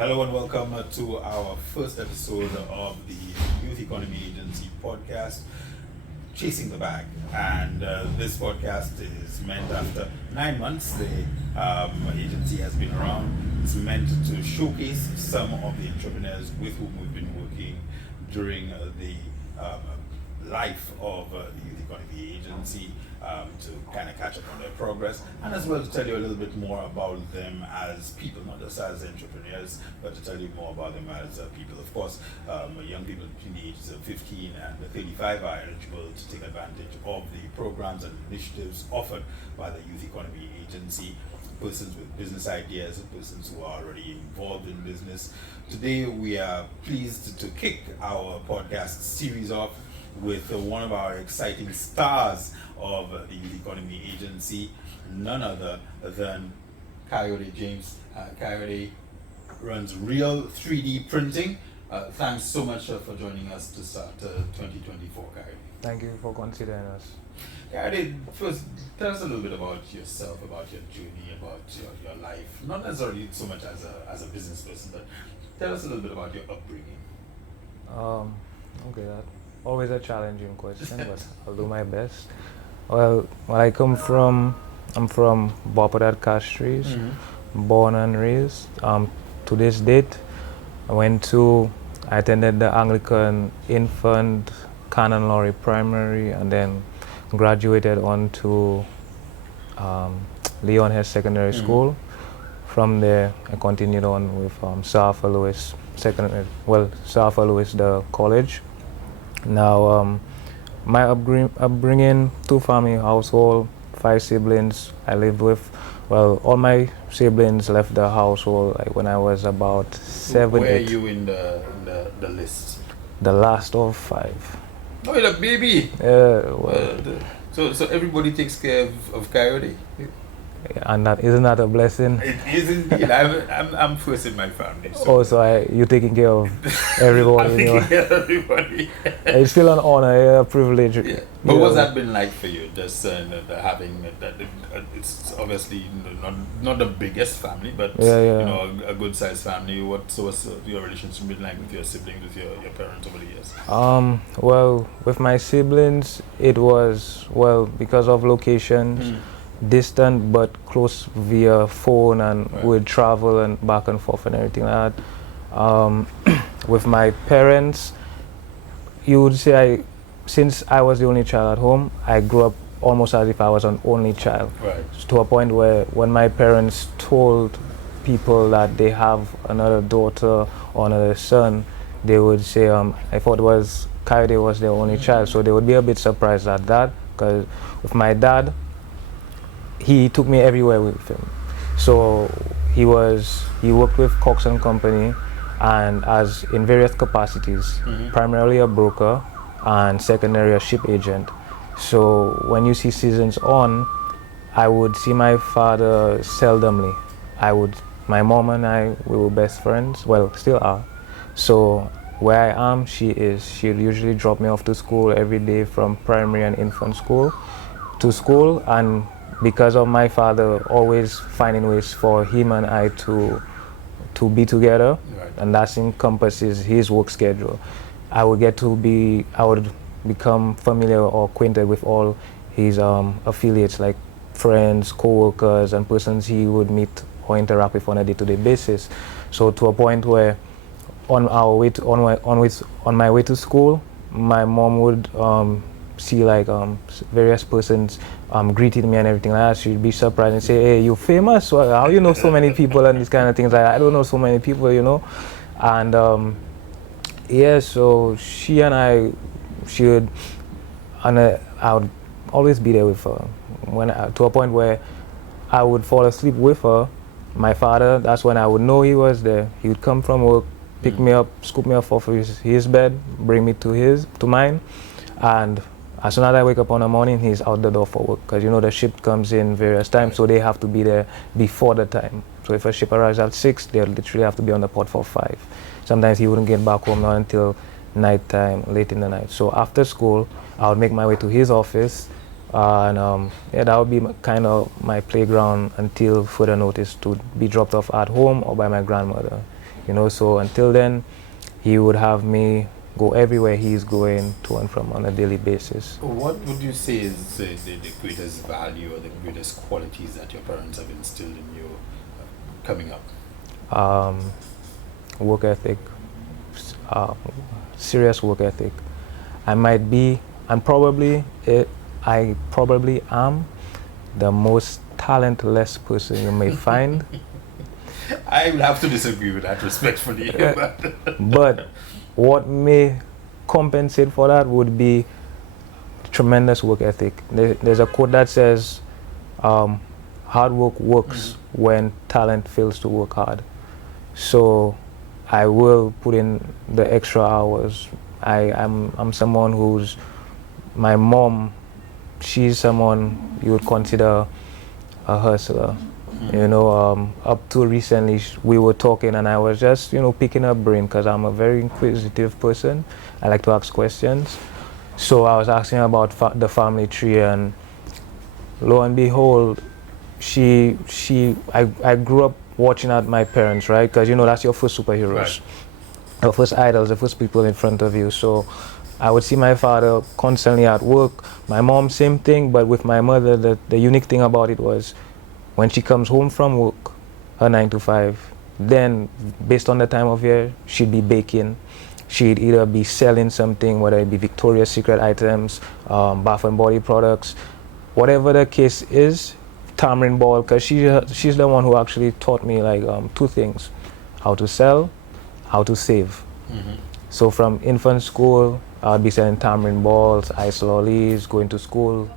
Hello and welcome to our first episode of the Youth Economy Agency podcast, Chasing the Bag. And this podcast is meant after 9 months. The agency has been around. It's meant to showcase some of the entrepreneurs with whom we've been working during the life of the Youth Economy Agency, to kind of catch up on their progress, and as well to tell you a little bit more about them as people, not just as entrepreneurs, but to tell you more about them as people. Of course, young people between the ages of 15 and 35 are eligible to take advantage of the programs and initiatives offered by the Youth Economy Agency. Persons with business ideas, persons who are already involved in business. Today we are pleased to kick our podcast series off with one of our exciting stars of the Youth Economy Agency, none other than Coyote James. Coyote runs Real 3D Printing. Thanks so much for joining us to start 2024, Coyote. Thank you for considering us. Coyote, first tell us a little bit about yourself, about your journey, about your life. Not necessarily so much as a business person, but tell us a little bit about your upbringing. Okay, that's always a challenging question, but I'll do my best. Well, I'm from Bopadat Castries, born and raised. To this date, I attended the Anglican Infant Canon Laurie Primary and then graduated on to Leon Hess Secondary School. From there, I continued on with South Louis the college. Now, my upbringing, two-family household, 5 siblings. I lived with, all my siblings left the household like when I was about 7, Where 8. are you in the list? The last of 5. Oh, you're a baby. So everybody takes care of Coyote. And isn't that a blessing? It is indeed. I'm first in my family. So You're taking care of everyone. I'm taking care of everybody. It's still an honor, a privilege. Yeah. But what's that been like for you? Just having that? It's obviously not the biggest family, but a good sized family. What's your relationship been like with your siblings, with your parents over the years? Well, with my siblings, it was because of locations. Distant but close via phone, and we'd travel and back and forth and everything like that. With my parents, you would say since I was the only child at home, I grew up almost as if I was an only child. Right. To a point where when my parents told people that they have another daughter or another son, they would say, I thought Coyote was their only child, so they would be a bit surprised at that, because with my dad, he took me everywhere with him. So he worked with Cox and Company, and as in various capacities, primarily a broker and secondary a ship agent. So when you see seasons on, I would see my father seldomly. My mom and we were best friends, still are. So where I am, she'd usually drop me off to school every day from primary and infant school to school, and because of my father always finding ways for him and I to be together, and that encompasses his work schedule, I would become familiar or acquainted with all his affiliates, like friends, co-workers, and persons he would meet or interact with on a day-to-day basis. So to a point where on my way to school, my mom would see various persons greeting me and everything like that. She'd be surprised and say, "Hey, you famous? Well, how you know so many people?" and these kind of things. I don't know so many people, And so she and I would always be there with her. To a point where I would fall asleep with her. My father, that's when I would know he was there. He would come from work, pick me up, scoop me off his bed, bring me to mine, and as soon as I wake up in the morning, he's out the door for work, because the ship comes in various times, so they have to be there before the time. So if a ship arrives at 6, they'll literally have to be on the port for 5. Sometimes he wouldn't get back home not until nighttime, late in the night. So after school, I would make my way to his office, and that would be kind of my playground until further notice to be dropped off at home or by my grandmother. So until then, he would have me go everywhere he's going to and from on a daily basis. What would you say is the greatest value or the greatest qualities that your parents have instilled in you coming up? Work ethic, serious work ethic. I probably am the most talentless person you may find. I will have to disagree with that respectfully. But what may compensate for that would be tremendous work ethic. There's a quote that says, hard work works when talent fails to work hard. So I will put in the extra hours. I'm someone who's, my mom, she's someone you would consider a hustler. Up to recently we were talking and I was just, picking her brain because I'm a very inquisitive person. I like to ask questions. So I was asking her about the family tree, and lo and behold, I grew up watching at my parents, right? Because that's your first superheroes, Right. Your first idols, the first people in front of you. So I would see my father constantly at work. My mom, same thing, but with my mother, the unique thing about it was when she comes home from work, her 9 to 5, then based on the time of year, she'd be baking. She'd either be selling something, whether it be Victoria's Secret items, bath and body products, whatever the case is, tamarind ball, because she's the one who actually taught me two things: how to sell, how to save. So from infant school, I'd be selling tamarind balls, ice lollies, going to school,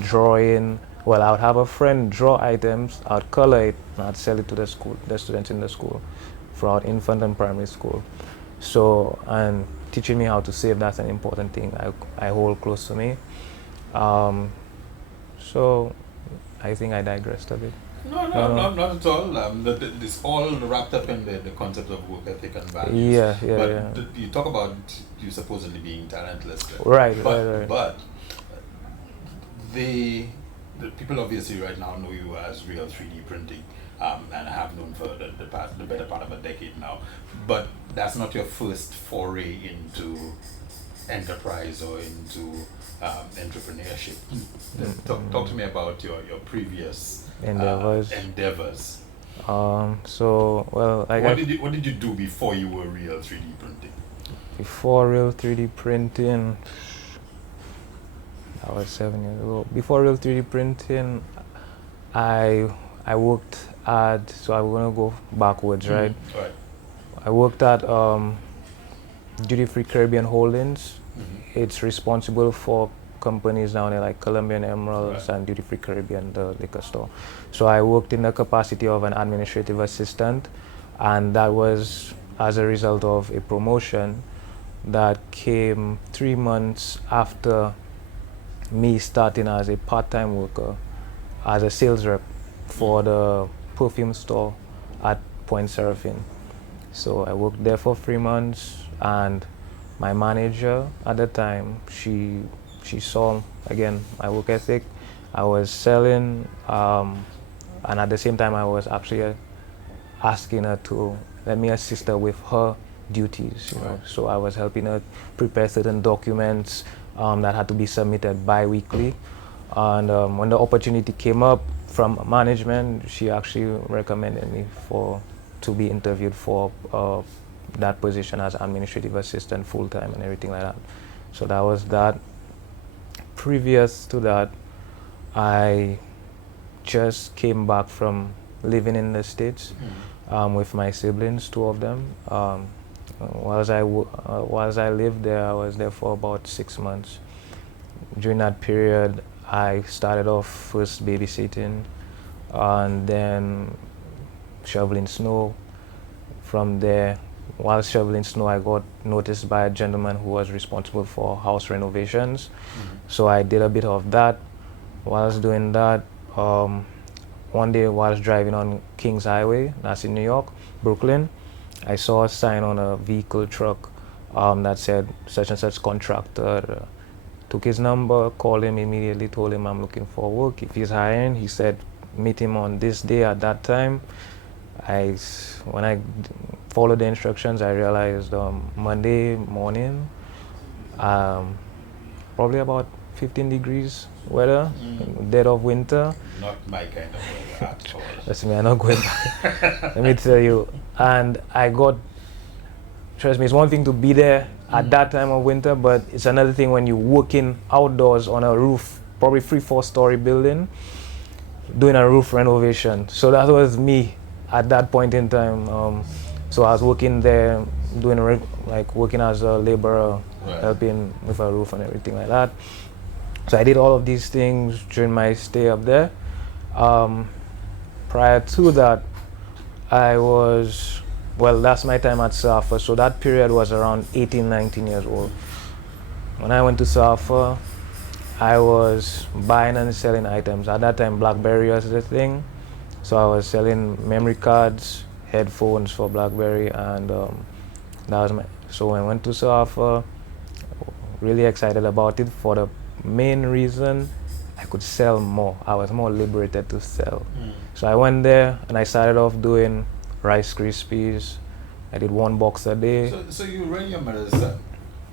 drawing. Well, I would have a friend draw items, I'd color it, and I'd sell it to the students in the school, throughout infant and primary school. So, and teaching me how to save, that's an important thing I hold close to me. So I think I digressed a bit. No, not at all. This all wrapped up in the concept of work ethic and values. Yeah. You talk about you supposedly being talentless. Right. But the people obviously right now know you as real 3D printing, and have known for the better part of a decade now. But that's not your first foray into enterprise or into entrepreneurship. Talk to me about your previous endeavors. What did you do before you were real 3D printing? Before real 3D printing, that was 7 years ago. Before real 3D printing, I worked at, so I'm gonna go backwards, right? Right. I worked at Duty Free Caribbean Holdings. It's responsible for companies down there like Colombian Emeralds and Duty Free Caribbean, the liquor store. So I worked in the capacity of an administrative assistant, and that was as a result of a promotion that came 3 months after me starting as a part-time worker as a sales rep for the perfume store at Point Seraphine. So I worked there for 3 months, and my manager at the time, she saw, again, my work ethic. I was selling, and at the same time I was actually asking her to let me assist her with her duties, you know. So I was helping her prepare certain documents that had to be submitted bi-weekly. And when the opportunity came up from management, she actually recommended me to be interviewed for that position as administrative assistant full-time and everything like that. So that was that. Previous to that, I just came back from living in the States with my siblings, 2 of them. Whilst I lived there, I was there for about 6 months. During that period, I started off first babysitting, and then shoveling snow. From there, while shoveling snow, I got noticed by a gentleman who was responsible for house renovations. So I did a bit of that. While I was doing that, one day while I was driving on Kings Highway, that's in New York, Brooklyn, I saw a sign on a vehicle truck that said such and such contractor. Took his number, called him immediately, told him I'm looking for work. If he's hiring, he said meet him on this day at that time. when I followed the instructions, I realized Monday morning, probably about 15 degrees weather, dead of winter. Not my kind of weather at all. That's me, I'm not going back. Let me tell you. And trust me, it's one thing to be there at that time of winter, but it's another thing when you're working outdoors on a roof, probably 3-4 story building, doing a roof renovation. So that was me at that point in time. So I was working there, working as a laborer, helping with a roof and everything like that. So I did all of these things during my stay up there. Prior to that, that's my time at Safa. So that period was around 18, 19 years old. When I went to Safa, I was buying and selling items. At that time, BlackBerry was the thing. So I was selling memory cards, headphones for BlackBerry, and so when I went to Safa, really excited about it for the main reason I could sell more. I was more liberated to sell. So I went there and I started off doing Rice Krispies. I did 1 box a day. So you ran your mother's son.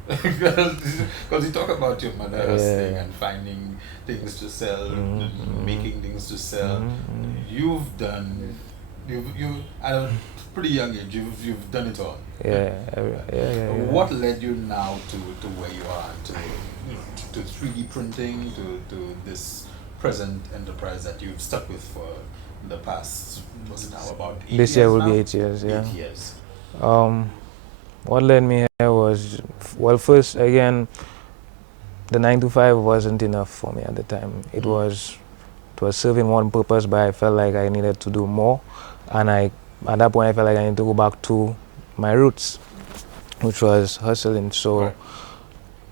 Because you talk about your mother's thing and finding things to sell, making things to sell. You've done, at a pretty young age, you've done it all. What led you now to where you are, to 3D printing, to this present enterprise that you've stuck with for the past, was it now about 8 years? This year will now? be 8 years, yeah. 8 years. What led me here was, first again, the 9 to 5 wasn't enough for me at the time. It was serving one purpose, but I felt like I needed to do more. And at that point, I felt like I needed to go back to my roots, which was hustling. So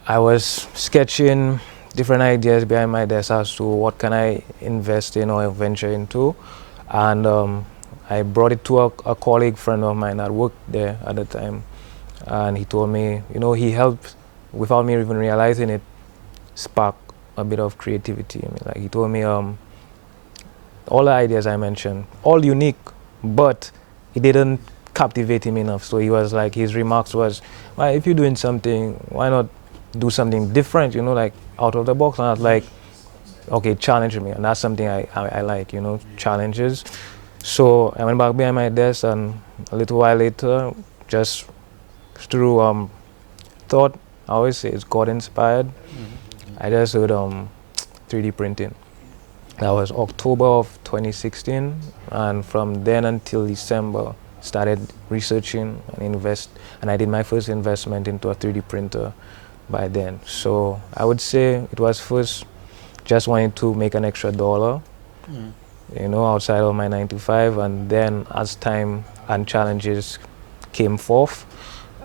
I was sketching different ideas behind my desk as to what can I invest in or venture into. And I brought it to a colleague friend of mine that worked there at the time. And he told me, he helped, without me even realizing it, spark a bit of creativity. He told me all the ideas I mentioned, all unique, but it didn't captivate him enough. So he was like, his remarks was, well, if you're doing something, why not do something different, out of the box? And I was like, okay, challenge me. And that's something I like, challenges. So I went back behind my desk, and a little while later, just through thought, I always say it's God inspired. I just heard 3D printing. That was October of 2016, and from then until December, started researching and I did my first investment into a 3D printer by then. So I would say it was first just wanting to make an extra dollar, outside of my 9 to 5, and then as time and challenges came forth,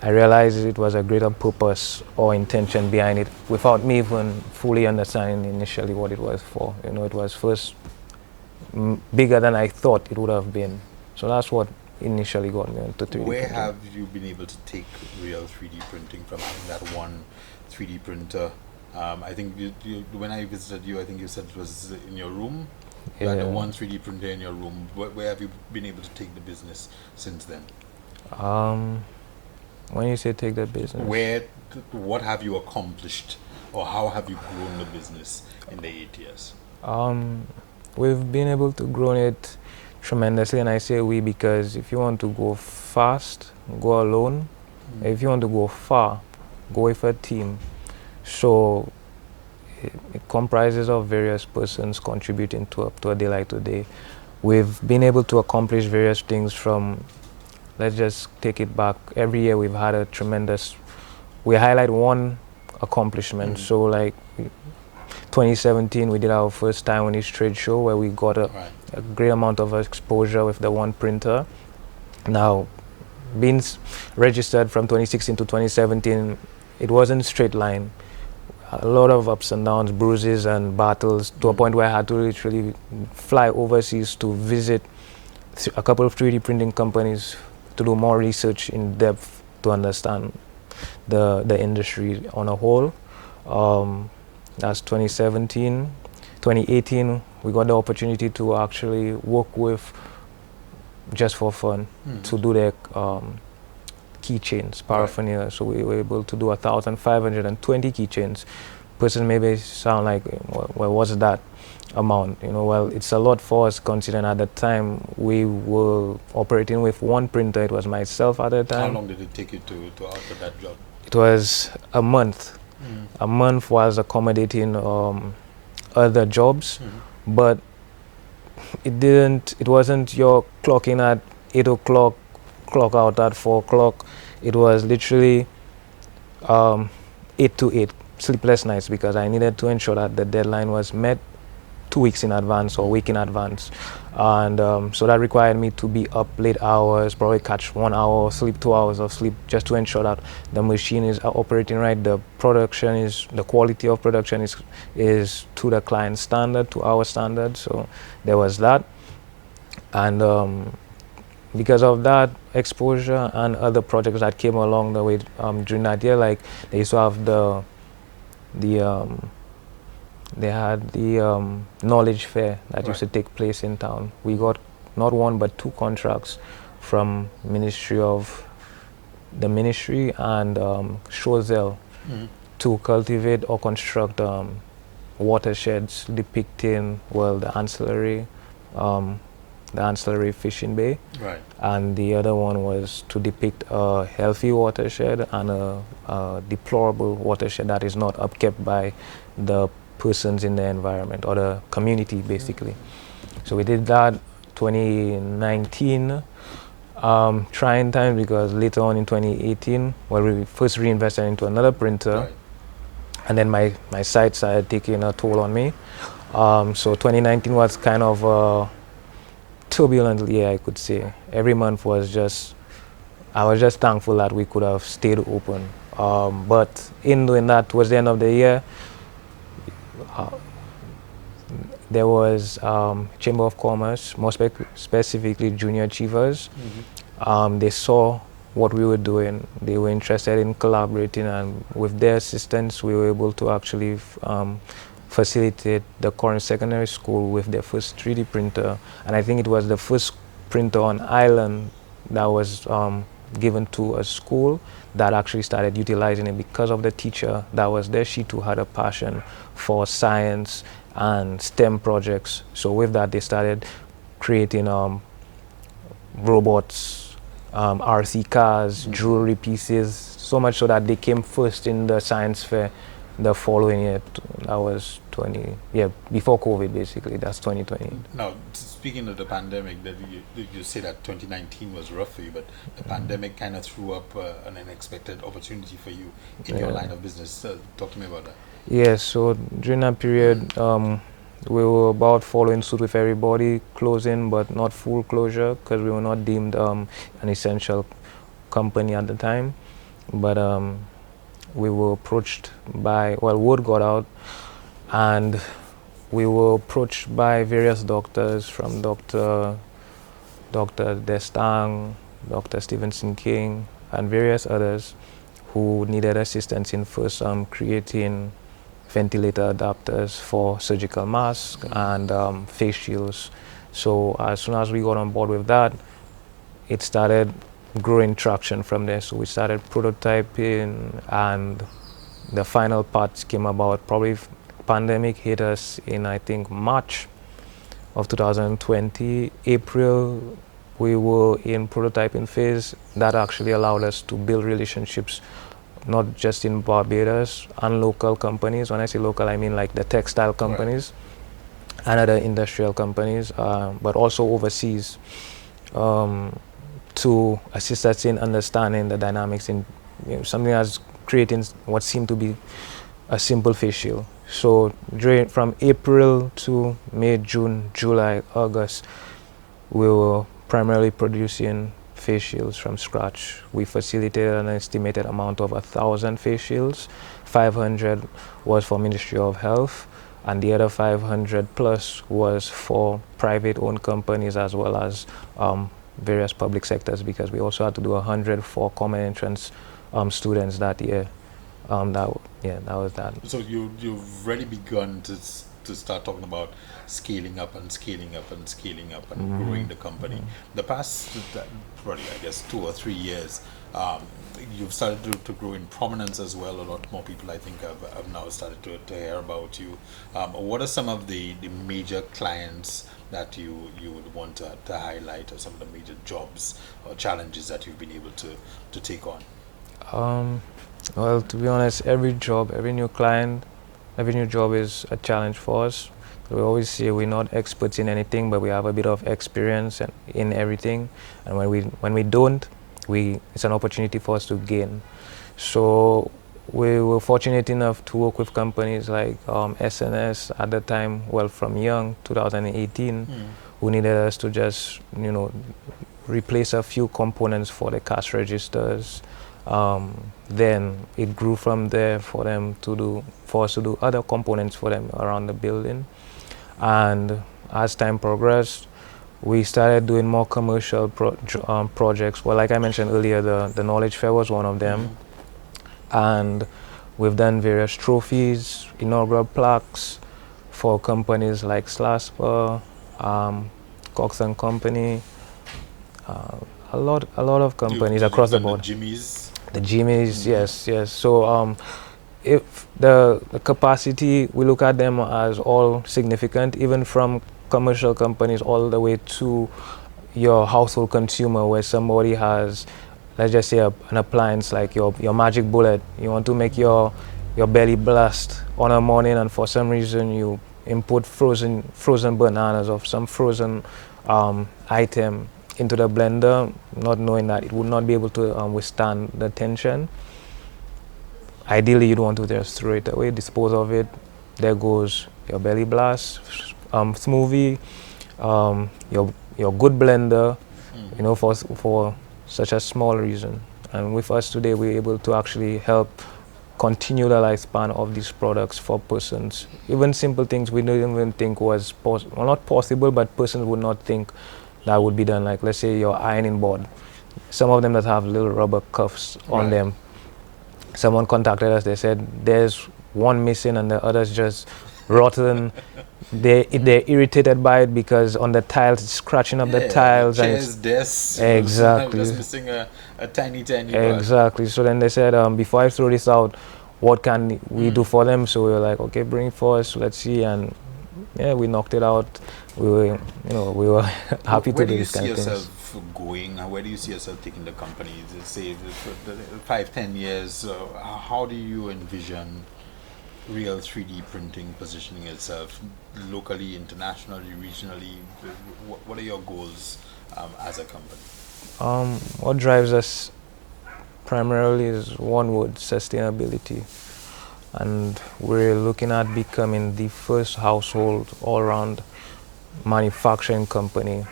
I realized it was a greater purpose or intention behind it without me even fully understanding initially what it was for. It was first bigger than I thought it would have been. So that's what initially got me into 3D Where printing. have you been able to take real 3D printing from having that one 3D printer? I think when I visited you, I think you said it was in your room. You had the one 3D printer in your room. Where have you been able to take the business since then? When you say take the business, what have you accomplished, or how have you grown the business in the 8 years? We've been able to grow it tremendously, and I say we because if you want to go fast, go alone. If you want to go far, go with a team. So it comprises of various persons contributing to a day like today. We've been able to accomplish various things from, let's just take it back. Every year we've had we highlight one accomplishment. So like 2017, we did our first Taiwanese trade show where we got a great amount of exposure with the one printer. Now, being registered from 2016 to 2017, it wasn't straight line. A lot of ups and downs, bruises and battles, to a point where I had to literally fly overseas to visit a couple of 3D printing companies to do more research in depth to understand the industry on a whole. That's 2017. 2018, we got the opportunity to actually work with just for fun to do their keychains, paraphernalia. So we were able to do 1,520 keychains. Person maybe sound like, well, what's that amount? Well, it's a lot for us considering at the time we were operating with one printer. It was myself at the time. How long did it take you to output that job? It was a month. A month was accommodating other jobs, but it wasn't your clocking at 8 o'clock, clock out at 4 o'clock. It was literally 8 to 8, sleepless nights, because I needed to ensure that the deadline was met 2 weeks in advance or a week in advance. And so that required me to be up late hours, probably catch 1 hour of sleep, 2 hours of sleep, just to ensure that the machine is operating right, the quality of production is to the client's standard, to our standard. So there was that. And because of that exposure and other projects that came along the way during that year, like they used to have they had the knowledge fair that used to take place in town. We got not one but 2 contracts from the Ministry and Choiseul to cultivate or construct watersheds depicting, well, the ancillary fishing bay. Right. And the other one was to depict a healthy watershed and a deplorable watershed that is not upkept by the persons in the environment or the community, basically. So we did that 2019, trying time, because later on in 2018, well, we first reinvested into another printer, and then my site started taking a toll on me. So 2019 was kind of a turbulent year, I could say. Every month I was just thankful that we could have stayed open. But in doing that, towards the end of the year, there was Chamber of Commerce, more specifically Junior Achievers. They saw what we were doing. They were interested in collaborating, and with their assistance, we were able to actually facilitate the current secondary school with their first 3D printer. And I think it was the first printer on island that was given to a school that actually started utilizing it because of the teacher that was there. She too had a passion for science and STEM projects. So with that, they started creating robots, RC cars, jewelry pieces, so much so that they came first in the science fair the following year. That was before COVID, basically. That's 2020. Now, speaking of the pandemic, that you say that 2019 was rough for you, but the pandemic kind of threw up an unexpected opportunity for you in your line of business. Talk to me about that. Yes, so during that period, we were about following suit with everybody, closing but not full closure, because we were not deemed an essential company at the time. But we were approached by, word got out, and we were approached by various doctors, from Dr. Destang, Dr. Stevenson King, and various others who needed assistance in first creating ventilator adapters for surgical masks and face shields. So as soon as we got on board with that, it started growing traction from there. So we started prototyping, and the final parts came about. Probably pandemic hit us in, I think, March of 2020. April, we were in prototyping phase. That actually allowed us to build relationships, not just in Barbados, and local companies. When I say local, I mean like the textile companies and other industrial companies, but also overseas, to assist us in understanding the dynamics in something as creating what seemed to be a simple face shield. So from April to May, June, July, August, we were primarily producing face shields from scratch. We facilitated an estimated amount of 1,000 face shields. 500 was for Ministry of Health, and the other 500 plus was for private-owned companies as well as various public sectors, because we also had to do 100 for common entrance students that year. That was that. So you've already begun to start talking about scaling up and scaling up and scaling up and growing the company. The past, probably, I guess, 2 or 3 years, you've started to grow in prominence as well. A lot more people, I think, have now started to hear about you. What are some of the major clients that you would want to highlight, or some of the major jobs or challenges that you've been able to take on? Well, to be honest, every job, every new client, every new job is a challenge for us. We always say we're not experts in anything, but we have a bit of experience in everything. And when we don't, it's an opportunity for us to gain. So we were fortunate enough to work with companies like SNS at the time, well, from young 2018, who needed us to just, replace a few components for the cash registers. Then it grew from there for us to do other components for them around the building. And as time progressed, we started doing more commercial projects. Well, like I mentioned earlier, the Knowledge Fair was one of them. And we've done various trophies, inaugural plaques for companies like Slasper, Cox and Company, a lot of companies across the board. The Jimmy's, yes. So if the capacity, we look at them as all significant, even from commercial companies all the way to your household consumer, where somebody has, let's just say, an appliance like your Magic Bullet. You want to make your belly blast on a morning, and for some reason you input frozen bananas or some frozen item into the blender, not knowing that it would not be able to withstand the tension. Ideally, you don't want to just throw it away, dispose of it. There goes your belly blast smoothie, your good blender, for such a small reason. And with us today, we're able to actually help continue the lifespan of these products for persons. Even simple things we didn't even think was not possible, but persons would not think that would be done. Like, let's say your ironing board. Some of them that have little rubber cuffs on them. Someone contacted us, they said there's one missing and the other's just rotten. They're irritated by it because on the tiles it's scratching up the tiles. Chairs, desks. Exactly. Just missing a tiny part. Exactly. So then they said, before I throw this out, what can we do for them? So we were like, okay, bring it for us, let's see. And yeah, we knocked it out. We were happy to do this kind of things. Where do you see yourself going? Where do you see yourself taking the company? Say 5-10 years. How do you envision real 3D printing positioning itself locally, internationally, regionally? What are your goals as a company? What drives us primarily is one word: sustainability. And we're looking at becoming the first household all-round manufacturing company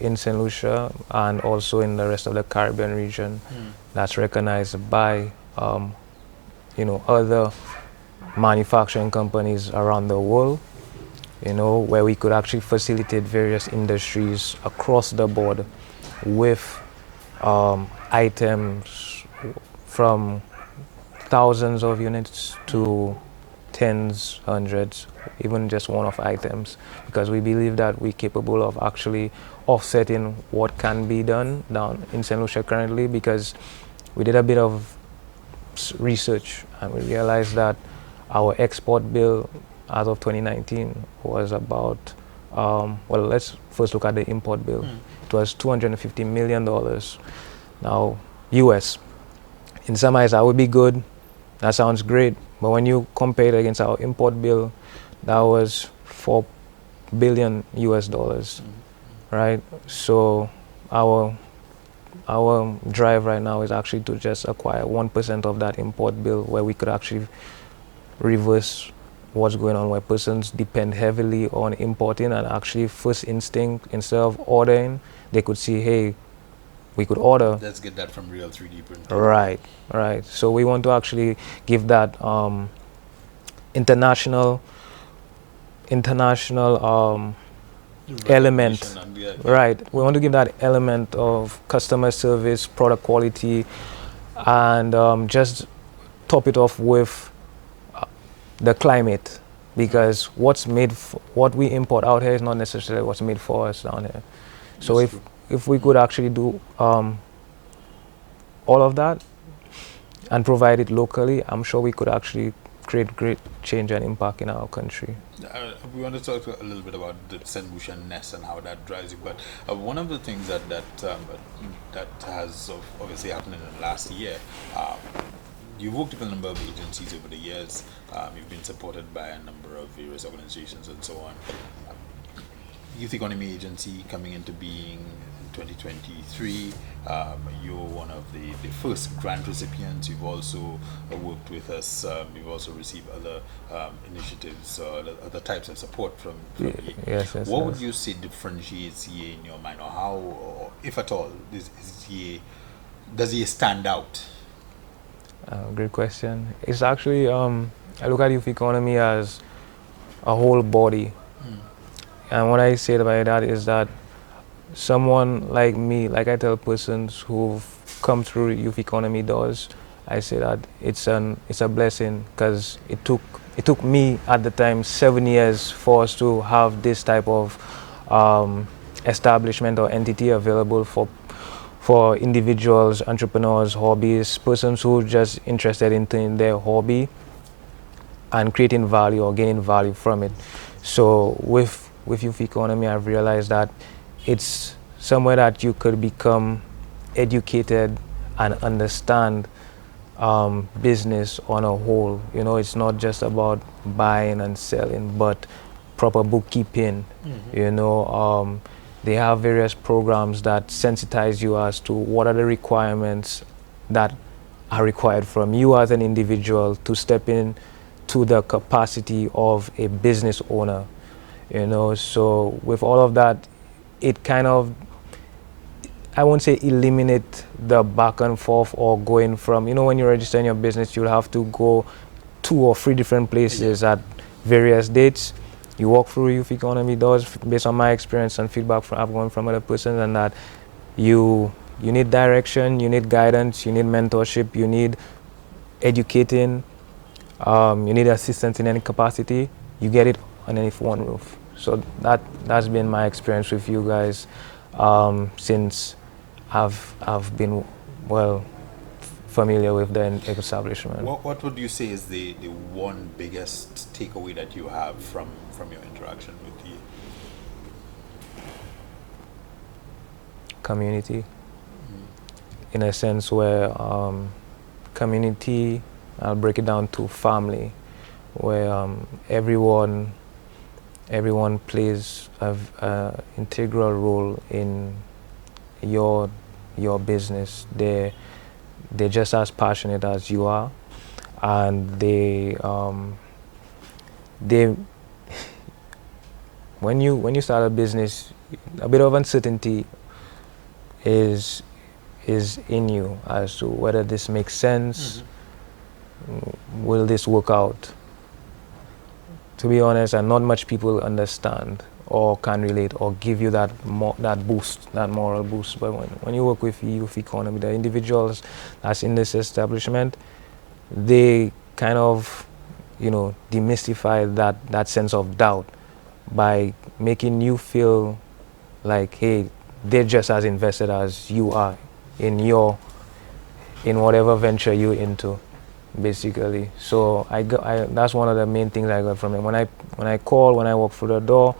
in St. Lucia and also in the rest of the Caribbean region that's recognized by other manufacturing companies around the world, where we could actually facilitate various industries across the board with items from thousands of units to tens, hundreds, even just one-off items, because we believe that we're capable of actually offsetting what can be done down in St. Lucia currently, because we did a bit of research and we realized that our export bill as of 2019 was about, let's first look at the import bill. It was $250 million. Now, US. In some eyes, that would be good. That sounds great. But when you compare it against our import bill, that was $4 billion US, right? So our drive right now is actually to just acquire 1% of that import bill, where we could actually reverse what's going on, where persons depend heavily on importing, and actually first instinct, instead of ordering, they could see, hey, we could order. Let's get that from real 3D printing. Right. So we want to actually give that international element. Right. We want to give that element of customer service, product quality, and just top it off with the climate. because what we import out here is not necessarily what's made for us down here. So That's true. if we could actually do all of that and provide it locally, I'm sure we could actually create great change and impact in our country. We want to talk a little bit about the St. Lucia-ness and how that drives you. But one of the things that has obviously happened in the last year, you've worked with a number of agencies over the years. You've been supported by a number of various organizations and so on. Youth Economy Agency coming into being in 2023. You're one of the first grant recipients. You've also worked with us. You've also received other initiatives, other types of support from YEA. Yes, What would you say differentiates YEA in your mind, or how, or if at all, does YEA stand out? Great question. It's actually, I look at youth economy as a whole body. And what I say by that is that someone like me, like I tell persons who've come through youth economy doors, I say that it's a blessing, because it took me at the time 7 years for us to have this type of establishment or entity available for individuals, entrepreneurs, hobbyists, persons who are just interested in their hobby and creating value or gaining value from it. So with youth economy, I've realized that it's somewhere that you could become educated and understand business on a whole. You know, it's not just about buying and selling, but proper bookkeeping. You know, they have various programs that sensitize you as to what are the requirements that are required from you as an individual to step in to the capacity of a business owner. You know, so with all of that, it kind of, I won't say eliminate the back and forth or going from, you know, when you're registering your business, you'll have to go 2 or 3 different places at various dates. You walk through youth economy doors, based on my experience and feedback I've gotten from other persons, and that you need direction, you need guidance, you need mentorship, you need educating, you need assistance in any capacity. You get it underneath one roof. So that's been my experience with you guys since I've been familiar with the establishment. What would you say is the one biggest takeaway that you have from your interaction with YEA? Community, in a sense where community, I'll break it down to family, where everyone plays an integral role in your business. They're just as passionate as you are, and they when you start a business, a bit of uncertainty is in you as to whether this makes sense. Will this work out? To be honest, and not much people understand or can relate or give you that boost, that moral boost. But when you work with youth economy, the individuals that's in this establishment, they kind of, you know, demystify that sense of doubt by making you feel like, hey, they're just as invested as you are in whatever venture you're into, basically. So that's one of the main things I got from it. When I walk through the door,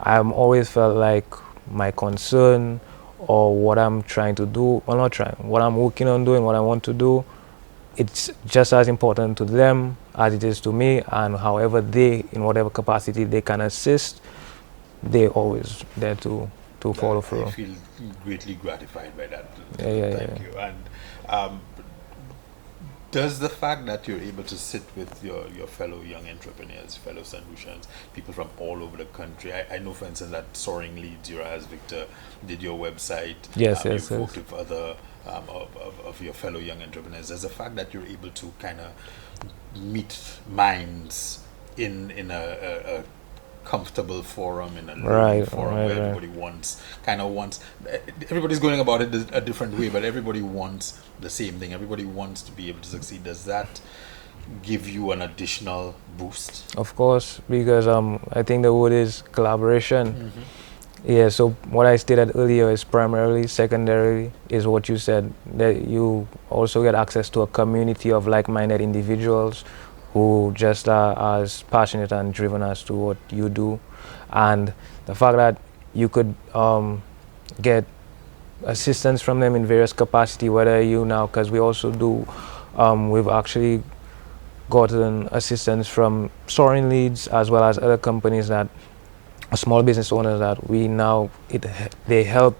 I'm always felt like my concern or what I'm trying to do, well, not trying, what I'm working on doing, what I want to do, it's just as important to them as it is to me, and however they, in whatever capacity they can assist, they're always there to follow through. I feel greatly gratified by that. Thank you. And does the fact that you're able to sit with your fellow young entrepreneurs, fellow St. Lucians, people from all over the country, I know, for instance, that Soaring Leads, as Victor did your website. Yes. You've worked with other of your fellow young entrepreneurs. Does the fact that you're able to kind of meet minds in a comfortable forum, in a forum where everybody wants, everybody's going about it a different way, but everybody wants the same thing. Everybody wants to be able to succeed. Does that give you an additional boost? Of course, because I think the word is collaboration. Mm-hmm. Yeah, so what I stated earlier is primarily, secondarily is what you said, that you also get access to a community of like-minded individuals who just are as passionate and driven as to what you do. And the fact that you could get assistance from them in various capacity, whether you now, because we also do, we've actually gotten assistance from soaring leads as well as other companies that small business owners that we now they help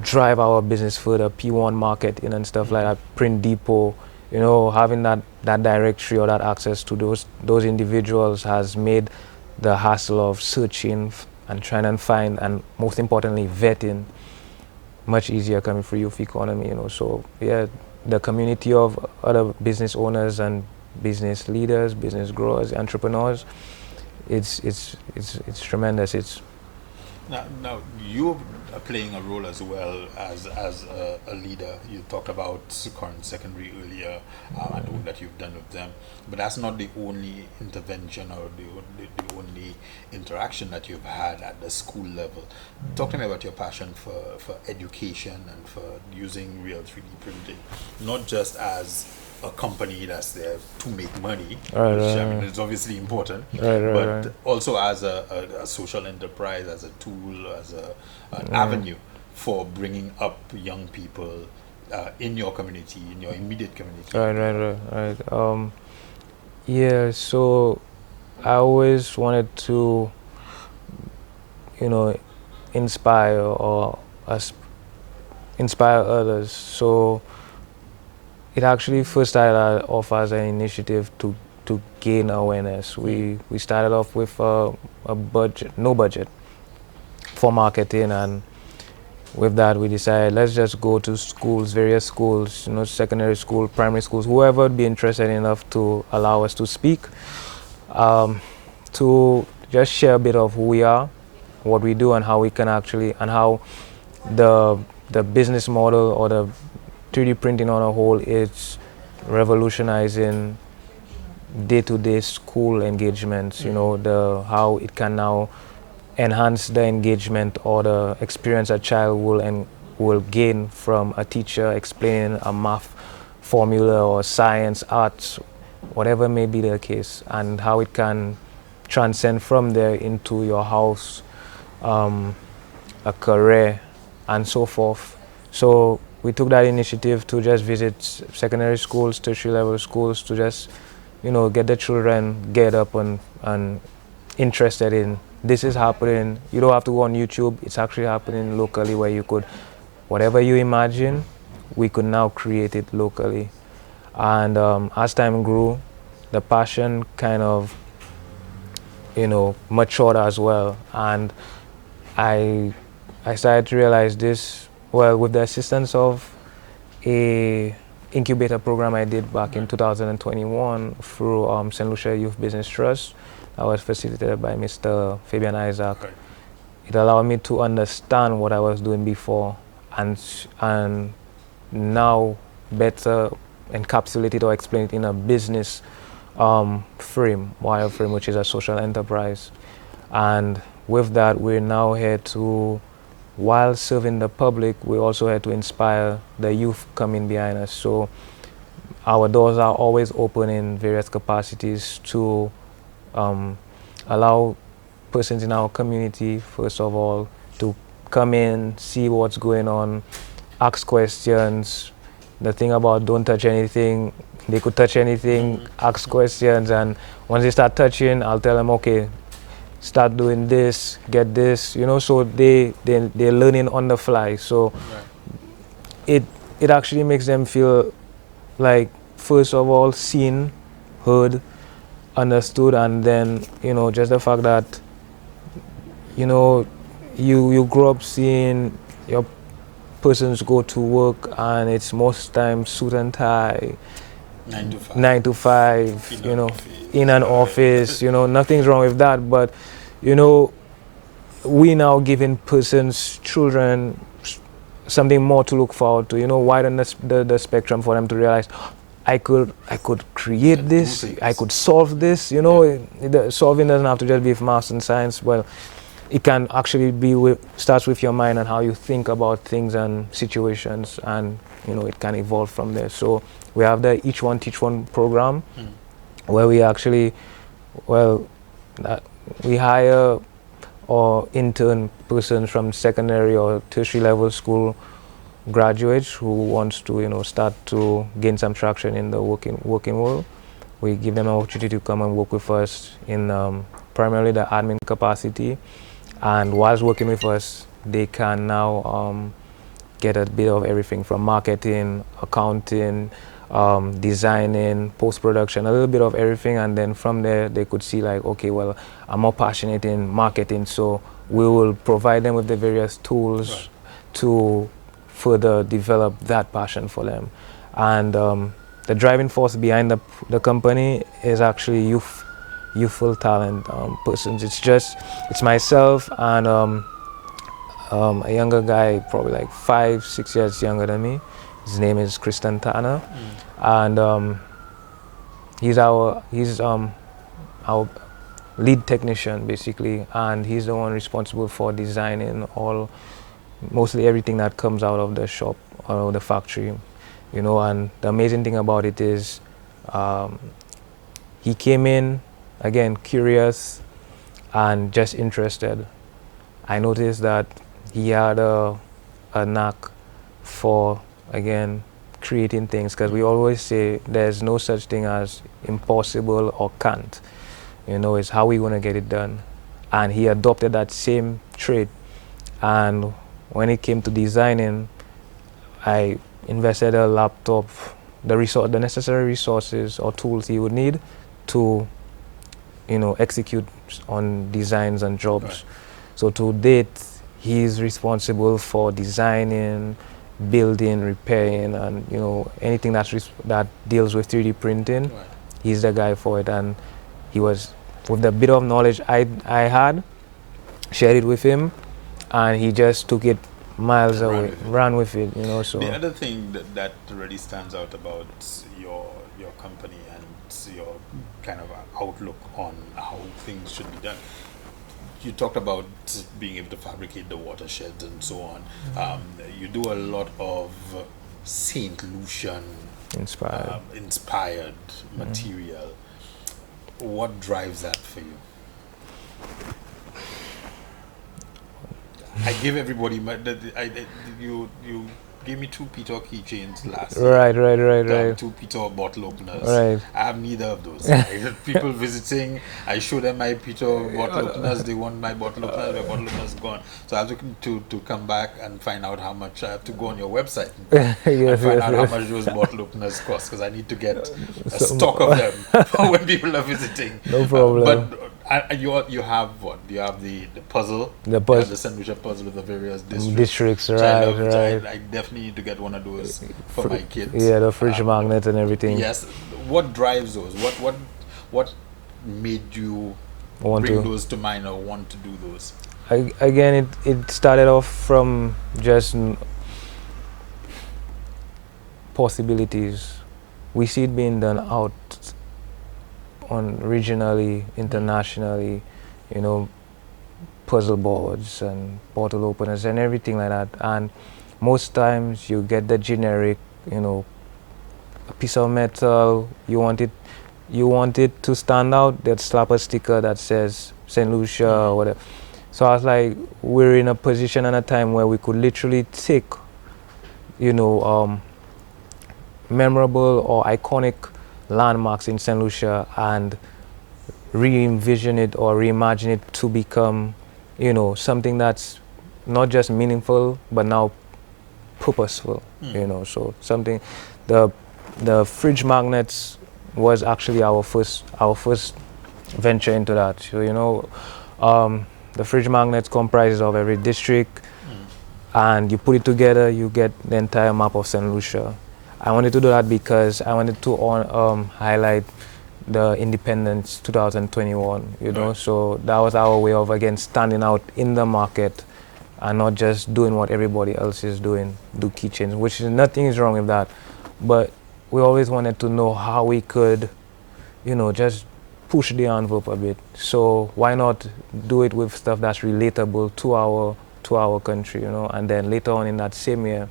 drive our business further, P1 marketing and stuff like that, print depot, having that directory or that access to those individuals has made the hassle of searching and trying to find, and most importantly vetting, much easier coming for youth economy. So yeah, the community of other business owners and business leaders, business growers, entrepreneurs, it's tremendous. It's now you are playing a role as well as a leader. You talked about current secondary earlier, and the work that you've done with them, but that's not the only intervention or the only interaction that you've had at the school level. Talk to me about your passion for education and for using real 3D printing, not just as a company that's there to make money, which I mean is obviously important, but also as a social enterprise, as a tool, as an avenue for bringing up young people in your community, in your immediate community. Right. Yeah, so I always wanted to, inspire inspire others. So it actually first started off as an initiative to gain awareness. We started off with a no budget for marketing, and with that we decided let's just go to schools, various schools, secondary school, primary schools, whoever would be interested enough to allow us to speak, to just share a bit of who we are, what we do, and how we can actually, and how the business model or the 3D printing on a whole is revolutionizing day-to-day school engagements, how it can now enhance the engagement or the experience a child will gain from a teacher explaining a math formula or science, arts, whatever may be the case, and how it can transcend from there into your house, a career, and so forth. So we took that initiative to just visit secondary schools, tertiary level schools, to just, get the children get up and interested in this is happening. You don't have to go on YouTube. It's actually happening locally, where you could, whatever you imagine, we could now create it locally. And as time grew, the passion kind of, matured as well. And I started to realize this, well, with the assistance of a incubator program I did back in 2021 through St. Lucia Youth Business Trust. I was facilitated by Mr. Fabian Isaac. Okay. It allowed me to understand what I was doing before and now better encapsulate it or explain it in a business wireframe, which is a social enterprise. And with that, we're now here to, while serving the public, we're also here to inspire the youth coming behind us. So our doors are always open in various capacities to allow persons in our community, first of all, to come in, see what's going on, ask questions. The thing about don't touch anything, they could touch anything, ask questions, and once they start touching, I'll tell them, okay, start doing this, get this, so they're learning on the fly. So it actually makes them feel like, first of all, seen, heard, understood, and then just the fact that you grow up seeing your persons go to work and it's most times suit and tie, 9 to 5, in an office, nothing's wrong with that, but we now giving persons, children, something more to look forward to, widen the spectrum for them to realize I could create this, I could solve this, you know. Solving doesn't have to just be maths and science. Well, it can actually be starts with your mind and how you think about things and situations, and you know, it can evolve from there. So we have the Each One Teach One program, where we actually, we hire or intern persons from secondary or tertiary level school graduates who wants to, you know, start to gain some traction in the working world. We give them an opportunity to come and work with us in primarily the admin capacity, and whilst working with us, they can now get a bit of everything from marketing, accounting, designing, post-production, a little bit of everything. And then from there they could see like, okay, well, I'm more passionate in marketing, so we will provide them with the various tools to further develop that passion for them. And the driving force behind the company is actually youthful talent persons. It's myself and a younger guy, probably like 5-6 years younger than me. His name is Christian Tanner, and he's our lead technician basically, and he's the one responsible for designing mostly everything that comes out of the shop or the factory, you know. And the amazing thing about it is he came in, again, curious and just interested. I noticed that he had a knack for, again, creating things, because we always say there's no such thing as impossible or can't, you know. It's how we want to get it done. And he adopted that same trait, and when it came to designing, I invested a laptop, the necessary resources or tools he would need to, you know, execute on designs and jobs. Right. So to date, he's responsible for designing, building, repairing, and you know, anything that deals with 3D printing. Right. He's the guy for it, and he was, with the bit of knowledge I had, shared it with him, and he just took it miles away, ran with it, you know. So the other thing that really stands out about your company and your kind of outlook on how things should be done, you talked about being able to fabricate the watersheds and so on. You do a lot of St. Lucian inspired material. What drives that for you? I give everybody you gave me 2 Peter keychains last year. Right. 2 Peter bottle openers. Right. I have neither of those. People visiting, I show them my Peter bottle openers. They want my bottle openers. My bottle openers gone. So I have to come back and find out how much. I have to go on your website and find out how much those bottle openers cost, because I need to get a stock of them for when people are visiting. No problem. But you have what? You have the puzzle. The St. Lucia puzzle with the various districts. Right. I definitely need to get one of those for my kids. Yeah, the fridge magnet and everything. Yes. What drives those? What made you bring those to mind or want to do those? Again, it started off from just possibilities. We see it being done out on regionally, internationally, you know, puzzle boards and bottle openers and everything like that. And most times you get the generic, you know, a piece of metal, you want it to stand out, they'd slap a sticker that says St. Lucia or whatever. So I was like, we're in a position and a time where we could literally take, you know, memorable or iconic landmarks in St. Lucia and re-envision it or reimagine it to become, you know, something that's not just meaningful but now purposeful, you know. So something, the fridge magnets was actually our first venture into that. So, you know, the fridge magnets comprises of every district, and you put it together, you get the entire map of St. Lucia. I wanted to do that because I wanted to highlight the Independence 2021, you know. So that was our way of, again, standing out in the market and not just doing what everybody else is doing, do keychains, which is, nothing is wrong with that. But we always wanted to know how we could, just push the envelope a bit. So why not do it with stuff that's relatable to our country, And then later on in that same year,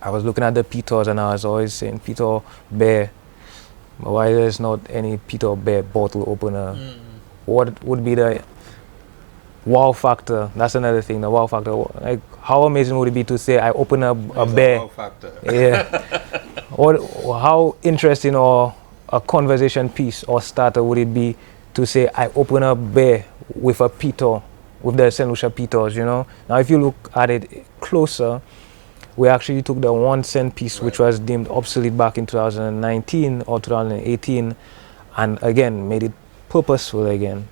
I was looking at the Peters and I was always saying, Peter Bear, why there's not any Peter Bear bottle opener? What would be the wow factor? That's another thing, the wow factor. Like, how amazing would it be to say I open a bear? Wow factor. Yeah. Or how interesting or a conversation piece or starter would it be to say I open a bear with a Peter, with the St. Lucia Peters, Now if you look at it closer, we actually took the 1 cent piece, which was deemed obsolete back in 2019 or 2018, and again made it purposeful again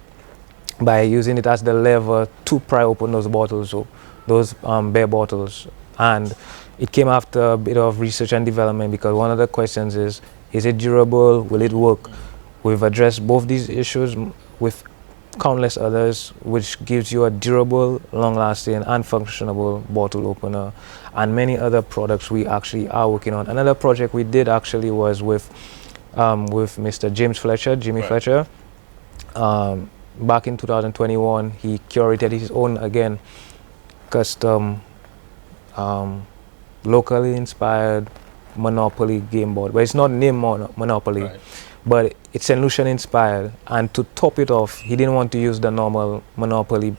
by using it as the lever to pry open those bottles, so those bear bottles. And it came after a bit of research and development, because one of the questions is it durable? Will it work? We've addressed both these issues with countless others, which gives you a durable, long-lasting and functionable bottle opener, and many other products we actually are working on. Another project we did actually was with Mr. Jimmy Fletcher. Back in 2021, he curated his own, again, custom, locally inspired Monopoly game board. But it's not named Monopoly, but it's St. Lucian inspired. And to top it off, he didn't want to use the normal Monopoly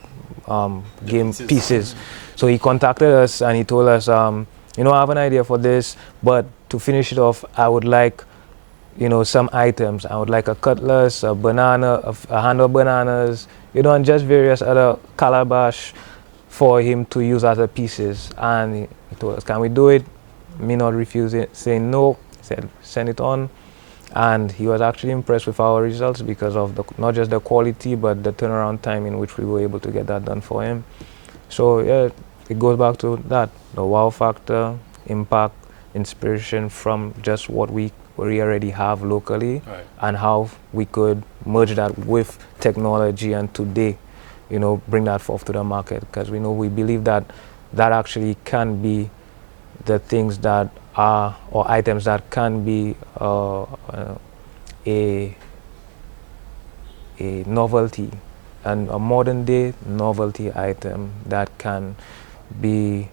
game pieces. So he contacted us and he told us, I have an idea for this, but to finish it off, I would like, some items. I would like a cutlass, a banana, a handle of bananas, and just various other calabash for him to use as a pieces. And he told us, can we do it? Me not refusing, saying no. He said, send it on. And he was actually impressed with our results because of not just the quality, but the turnaround time in which we were able to get that done for him. So yeah, it goes back to that, the wow factor, impact, inspiration from just what we already have locally, and how we could merge that with technology and today, bring that forth to the market, because we believe that actually can be the things that are, or items that can be a novelty, and a modern day novelty item that can be,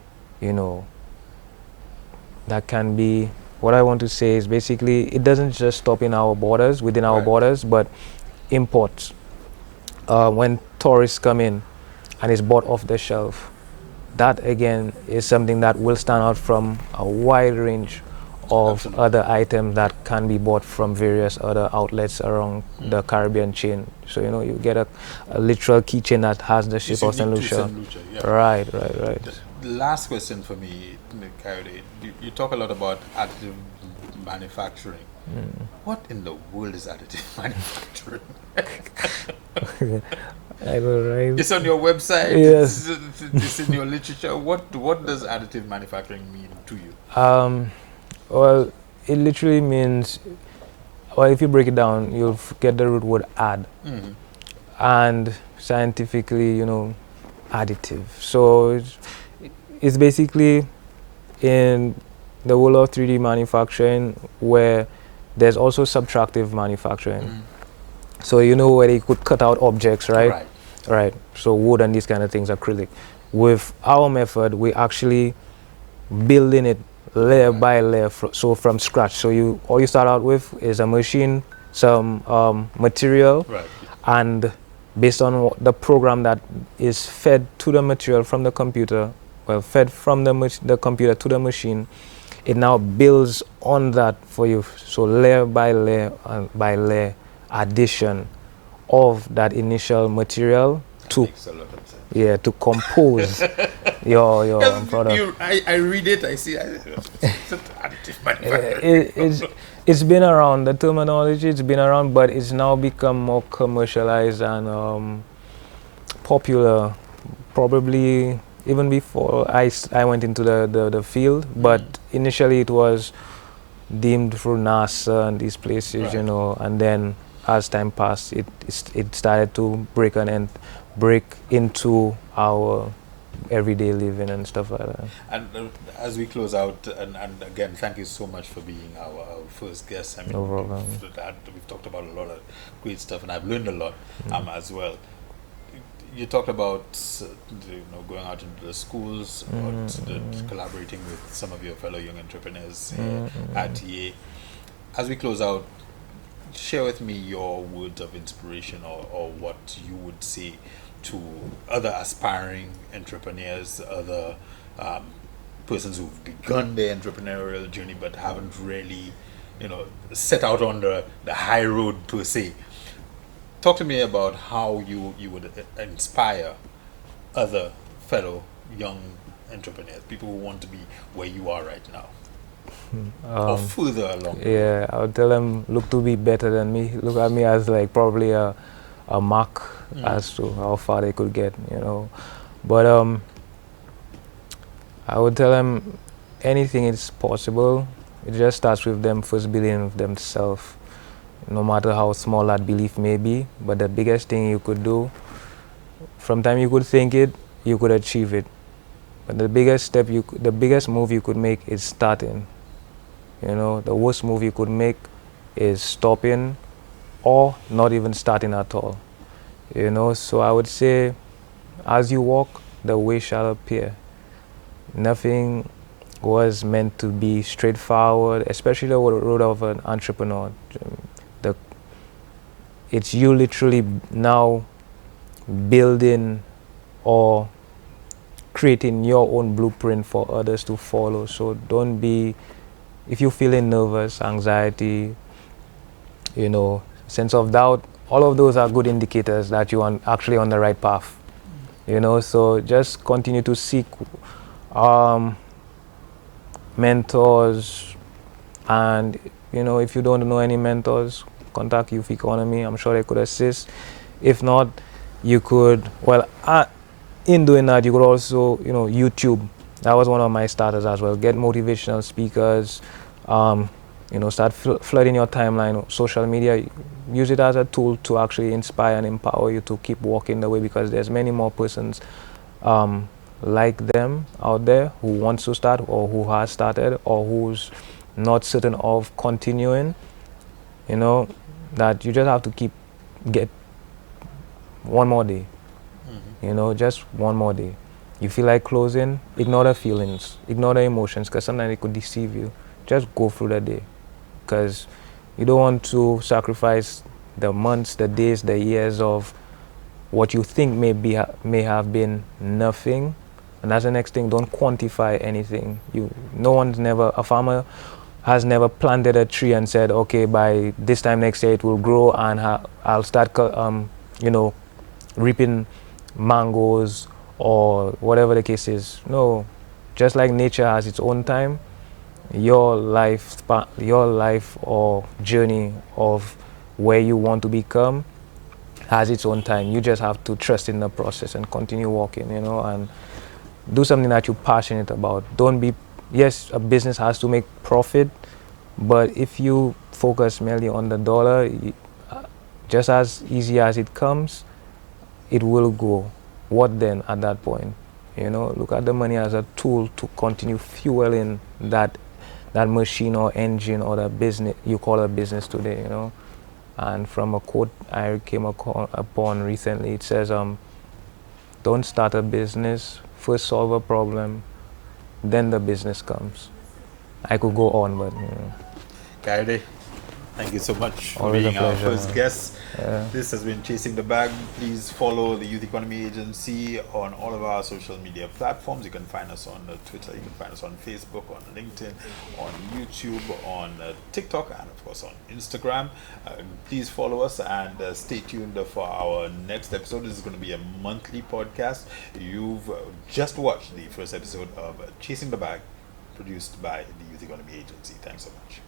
what I want to say is basically it doesn't just stop in our borders, within our borders, but imports. When tourists come in and it's bought off the shelf, that again is something that will stand out from a wide range of other items that can be bought from various other outlets around the Caribbean chain. So you get a literal keychain that has the shape of St. Lucia. Right. The last question for me, Coyote, you talk a lot about additive manufacturing. What in the world is additive manufacturing? I know, right? It's on your website. Yes. It's in your literature. What does additive manufacturing mean to you? Well, it literally means, if you break it down, you'll get the root word add. And scientifically, additive. So it's basically in the world of 3D manufacturing where there's also subtractive manufacturing. So where they could cut out objects, right? Right. So wood and these kind of things, acrylic. With our method, we actually building it layer by layer, so from scratch. So all you start out with is a machine, some material, and based on the program that is fed to the material from the computer, fed from the computer to the machine, it now builds on that for you. So layer by layer addition of that initial material to compose your product. I read it, I see it's additive manufacturing. It's been around, the terminology, it's been around, but it's now become more commercialized and popular, probably even before I went into the field, but initially it was deemed through NASA and these places, and then as time passed, it started to break into our everyday living and stuff like that. And as we close out, and again, thank you so much for being our first guest. I mean, No problem. we've talked about a lot of great stuff, and I've learned a lot as well. You talked about going out into the schools, collaborating with some of your fellow young entrepreneurs here at YEA. As we close out, share with me your words of inspiration or what you would say to other aspiring entrepreneurs, other persons who've begun their entrepreneurial journey but haven't really, set out on the high road per se. Talk to me about how you would inspire other fellow young entrepreneurs, people who want to be where you are right now, or further along. Yeah, I would tell them, look to be better than me. Look at me as like probably a mark as to how far they could get, But I would tell them anything is possible. It just starts with them first believing in themselves, no matter how small that belief may be. But the biggest thing you could do, from time you could think it, you could achieve it. But the biggest move you could make is starting. The worst move you could make is stopping or not even starting at all. So I would say, as you walk, the way shall appear. Nothing was meant to be straightforward, especially the road of an entrepreneur. It's you literally now building or creating your own blueprint for others to follow. So don't be, if you're feeling nervous, anxiety, sense of doubt, all of those are good indicators that you're actually on the right path. So just continue to seek mentors, and if you don't know any mentors, contact Youth Economy. I'm sure they could assist. If not, you could, in doing that, you could also, YouTube. That was one of my starters as well. Get motivational speakers, start flooding your timeline. Social media, use it as a tool to actually inspire and empower you to keep walking the way, because there's many more persons like them out there who wants to start or who has started or who's not certain of continuing, that you just have to get one more day, just one more day. You feel like closing, ignore the feelings, ignore the emotions, because sometimes it could deceive you. Just go through the day, because you don't want to sacrifice the months, the days, the years of what you think may have been nothing. And that's the next thing, don't quantify anything. A farmer has never planted a tree and said, okay, by this time next year it will grow and I'll start, reaping mangoes or whatever the case is. No, just like nature has its own time, your life or journey of where you want to become has its own time. You just have to trust in the process and continue walking, and do something that you're passionate about. Yes, a business has to make profit, but if you focus merely on the dollar, just as easy as it comes, it will go. What then at that point? Look at the money as a tool to continue fueling that machine or engine or the business you call a business today, And from a quote I came upon recently, it says, don't start a business, first solve a problem, then the business comes. I could go on, but Kaede, thank you so much for Always being a our pleasure, first man. guest. Yeah. This has been Chasing the Bag. Please follow the Youth Economy Agency on all of our social media platforms. You can find us on Twitter, you can find us on Facebook, on LinkedIn, on YouTube, on TikTok, and of course on Instagram. Please follow us and stay tuned for our next episode. This is going to be a monthly podcast. You've just watched the first episode of Chasing the Bag, produced by the Youth Economy Agency. Thanks so much.